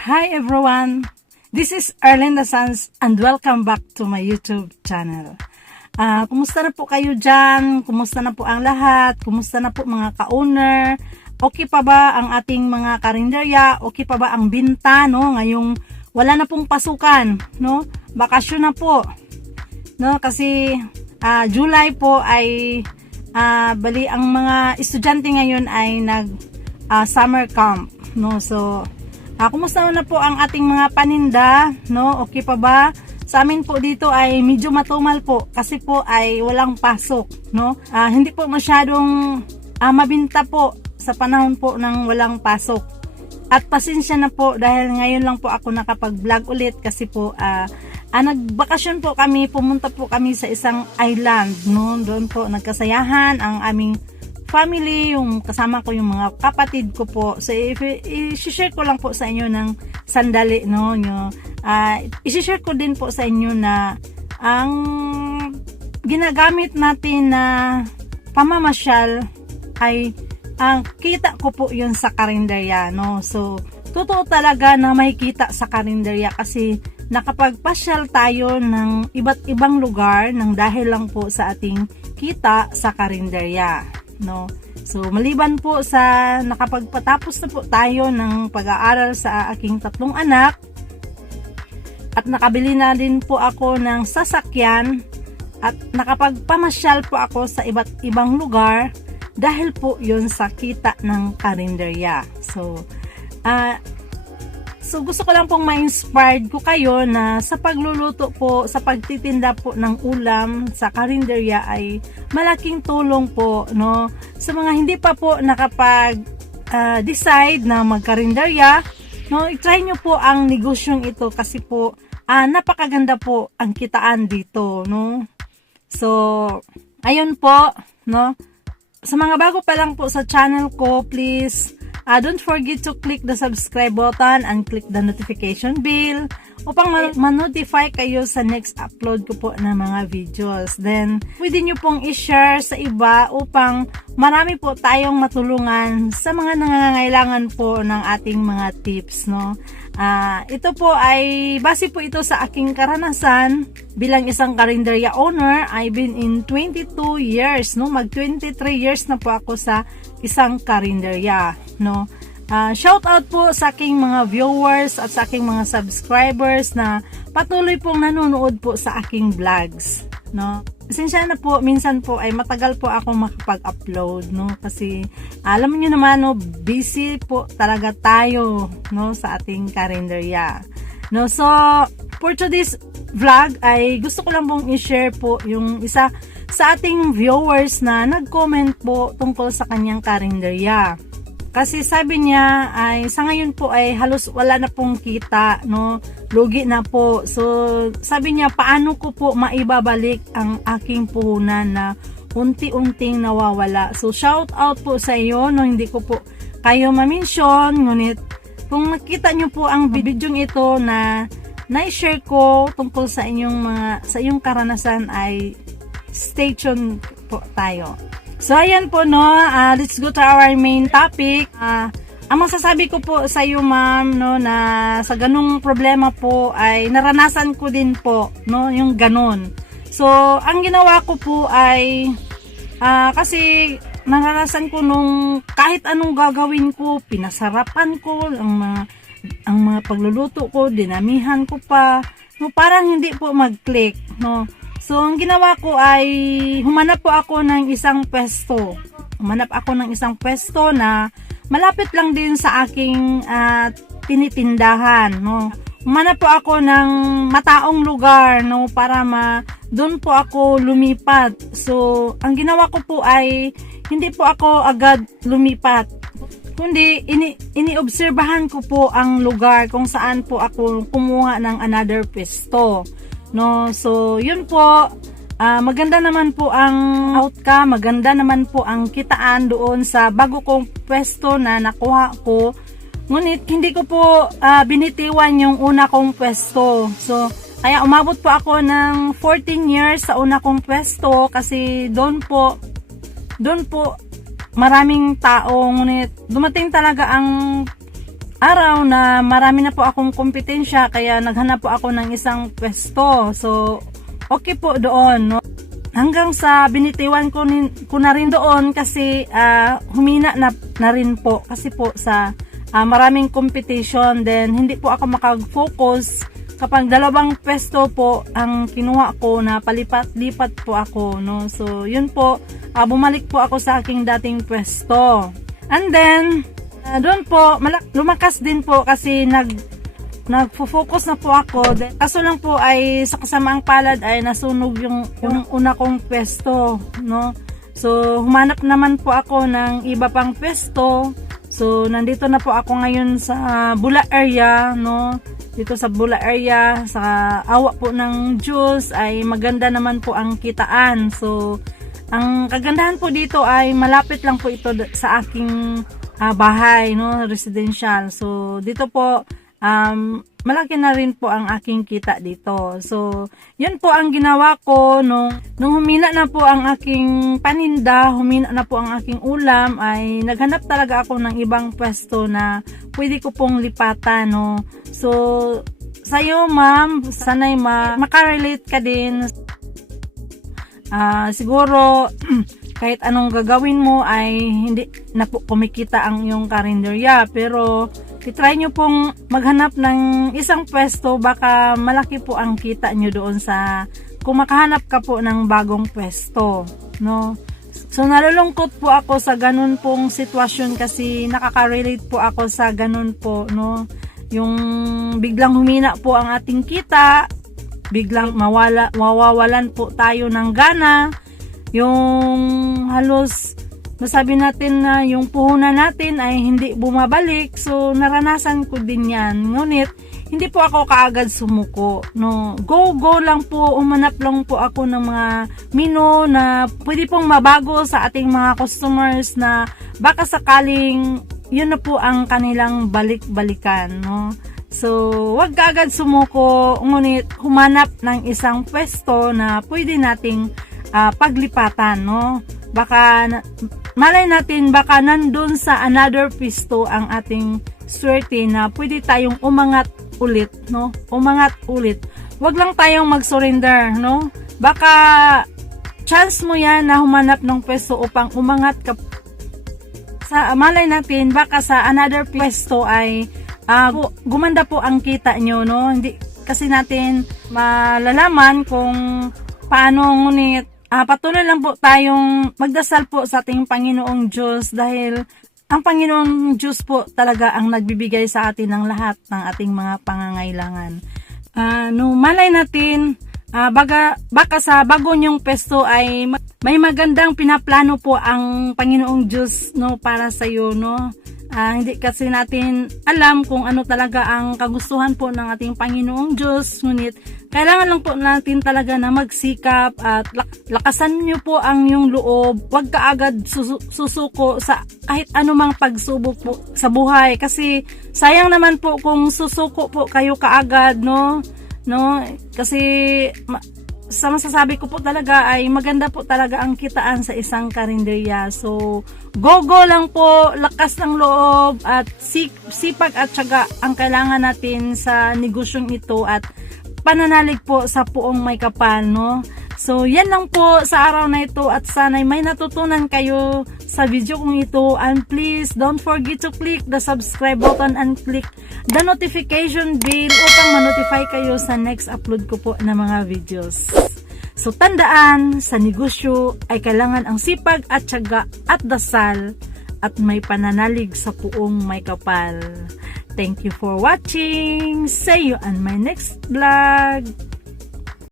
Hi everyone! This is Erlinda Sanz and welcome back to my YouTube channel. Ah, kumusta na po kayo dyan? Kumusta na po ang lahat? Kumusta na po mga ka-owner? Okay pa ba ang ating mga karinderya? Okay pa ba ang binta, no? Ngayong wala na pong pasukan, no? Bakasyon na po. No, kasi ah, July po ay ah, bali ang mga estudyante ngayon ay nag ah, summer camp, no? So Ah, kumusta na po ang ating mga paninda, no? Okay pa ba? Sa amin po dito ay medyo matumal po kasi po ay walang pasok, no? Ah, hindi po masyadong ah, mabinta po sa panahon po ng walang pasok. At pasensya na po dahil ngayon lang po ako nakapag-vlog ulit kasi po ah, ah, nagbakasyon po kami, pumunta po kami sa isang island, no? Doon po nagkasayahan ang aming family, yung kasama ko yung mga kapatid ko po. So, i-share ko lang po sa inyo ng sandali, no? Nyo, uh, i-share ko din po sa inyo na ang ginagamit natin na pamamasyal ay ang kita ko po yun sa karinderya, no? So, totoo talaga na makikita sa karinderya kasi nakapagpasyal tayo ng iba't ibang lugar ng dahil lang po sa ating kita sa karinderya no? So, maliban po sa nakapagpatapos na po tayo ng pag-aaral sa aking tatlong anak at nakabili na din po ako ng sasakyan at nakapagpamasyal po ako sa iba't ibang lugar dahil po yun sa kita ng karinderya. So, uh, So gusto ko lang pong ma-inspired ko kayo na sa pagluluto po, sa pagtitinda po ng ulam sa karinderya ay malaking tulong po no? Sa mga hindi pa po nakapag uh, decide na magkarinderya no? I-try nyo po ang negosyong ito kasi po uh, napakaganda po ang kitaan dito no? So ayun po no? Sa mga bago pa lang po sa channel ko please Uh, don't forget to click the subscribe button and click the notification bell upang ma-notify kayo sa next upload ko po ng mga videos. Then, pwede nyo pong i-share sa iba upang marami po tayong matulungan sa mga nangangailangan po ng ating mga tips, no? Uh, ito po ay, base po ito sa aking karanasan bilang isang karinderya owner. I've been in 22 years, no? Mag 23 years na po ako sa isang karinderya, no? Uh, shout out po sa aking mga viewers at sa aking mga subscribers na patuloy pong nanonood po sa aking vlogs. No? Pasensya na po, minsan po ay matagal po ako makapag-upload, no? Kasi alam niyo naman, no, busy po talaga tayo, no, sa ating kalendarya. No, so, for today's vlog ay gusto ko lang pong i-share po yung isa sa ating viewers na nag-comment po tungkol sa kanyang kalendarya. Kasi sabi niya ay sa ngayon po ay halos wala na pong kita, no? Lugi na po. So sabi niya paano ko po maibabalik ang aking puhunan na unti-unting nawawala. So shout out po sa iyo no hindi ko po kayo ma-mention ngunit kung nakita niyo po ang video ito na na-share ko tungkol sa inyong mga sa iyong karanasan ay stay tuned po tayo. So, ayan po, no. Uh, let's go to our main topic. Uh, ang masasabi ko po sa iyo, ma'am, no, na sa ganung problema po ay naranasan ko din po, no, yung ganun. So, ang ginawa ko po ay uh, kasi naranasan ko nung kahit anong gagawin ko, pinasarapan ko ang mga ang mga pagluluto ko, dinamihan ko pa, no, parang hindi po mag-click, no. So, ang ginawa ko ay humanap po ako ng isang pwesto. Humanap ako ng isang pwesto na malapit lang din sa aking uh, tinitindahan, no. Humanap po ako ng mataong lugar, no, para ma doon po ako lumipat. So, ang ginawa ko po ay hindi po ako agad lumipat. Kundi ini iniobserbahan ko po ang lugar kung saan po ako kumuha ng another pwesto. No, so yun po. Uh, maganda naman po ang outcome, maganda naman po ang kitaan doon sa bago kong pwesto na nakuha ko. Ngunit hindi ko po uh, binitiwan yung una kong pwesto. So, kaya umabot po ako ng 14 years sa una kong pwesto kasi doon po doon po maraming tao ngunit dumating talaga ang araw na marami na po akong kompetensya kaya naghanap po ako ng isang pwesto. So, okay po doon. No? Hanggang sa binitiwan ko, nin, ko na rin doon kasi ah, humina na, na rin po. Kasi po sa ah, maraming competition then hindi po ako makag-focus kapag dalawang pwesto po ang kinuha ko na palipat-lipat po ako. No? So, yun po, ah, bumalik po ako sa aking dating pwesto. And then, Ah, doon po, lumakas din po kasi nag nagfo-focus na po ako. Kaso lang po ay sa kasamaang palad ay nasunog yung, yung una kong pwesto, no? So, humanap naman po ako ng iba pang pwesto. So, nandito na po ako ngayon sa Bula area, no? Dito sa Bula area, sa awa po ng Diyos ay maganda naman po ang kitaan. So, ang kagandahan po dito ay malapit lang po ito sa aking ah, bahay, no, residential. So, dito po, um, malaki na rin po ang aking kita dito. So, yun po ang ginawa ko nung, nung humina na po ang aking paninda, humina na po ang aking ulam, ay naghanap talaga ako ng ibang pwesto na pwede ko pong lipatan, no. So, sa'yo, ma'am, sanay ma makarelate ka din Ah, siguro kahit anong gagawin mo ay hindi na po kumikita ang iyong karinderya. Pero itry nyo pong maghanap ng isang pwesto. Baka malaki po ang kita nyo doon sa kung makahanap ka po ng bagong pwesto no? So nalulungkot po ako sa ganun pong sitwasyon kasi nakaka-relate po ako sa ganun po no? Yung biglang humina po ang ating kita biglang mawala, mawawalan po tayo ng gana. Yung halos masabi natin na yung puhunan natin ay hindi bumabalik. So, naranasan ko din yan. Ngunit, hindi po ako kaagad sumuko. No, go, go lang po. Umanap lang po ako ng mga mino na pwede pong mabago sa ating mga customers na baka sakaling yun na po ang kanilang balik-balikan. No? So, wag ka agad sumuko, ngunit humanap ng isang pwesto na pwede nating ah, paglipatan, no? Baka, malay natin, baka nandun sa another pwesto ang ating swerte na pwede tayong umangat ulit, no? Umangat ulit. Wag lang tayong mag-surrender, no? Baka, chance mo yan na humanap ng pwesto upang umangat ka sa malay natin baka sa another pwesto ay gu- gumanda po ang kita nyo no hindi kasi natin malalaman kung paano ngunit ah, patuloy lang po tayong magdasal po sa ating Panginoong Diyos dahil ang Panginoong Diyos po talaga ang nagbibigay sa atin ng lahat ng ating mga pangangailangan. Ah, no malay natin Ah, baga, baka sa bago niyong pesto ay ma- may magandang pinaplano po ang Panginoong Diyos no para sa iyo no. Ah, hindi kasi natin alam kung ano talaga ang kagustuhan po ng ating Panginoong Diyos. Ngunit kailangan lang po natin talaga na magsikap at lak- lakasan niyo po ang iyong loob. Huwag ka agad susu- susuko sa kahit anumang pagsubok po sa buhay kasi sayang naman po kung susuko po kayo kaagad no no kasi sa masasabi ko po talaga ay maganda po talaga ang kitaan sa isang karinderya. So go go lang po lakas ng loob at sip, sipag at syaga ang kailangan natin sa negosyong ito at pananalig po sa puong may kapal no? So, yan lang po sa araw na ito at sana'y may natutunan kayo sa video kong ito. And please, don't forget to click the subscribe button and click the notification bell upang ma-notify kayo sa next upload ko po ng mga videos. So, tandaan, sa negosyo ay kailangan ang sipag at tiyaga at dasal at may pananalig sa puong may kapal. Thank you for watching. See you on my next vlog.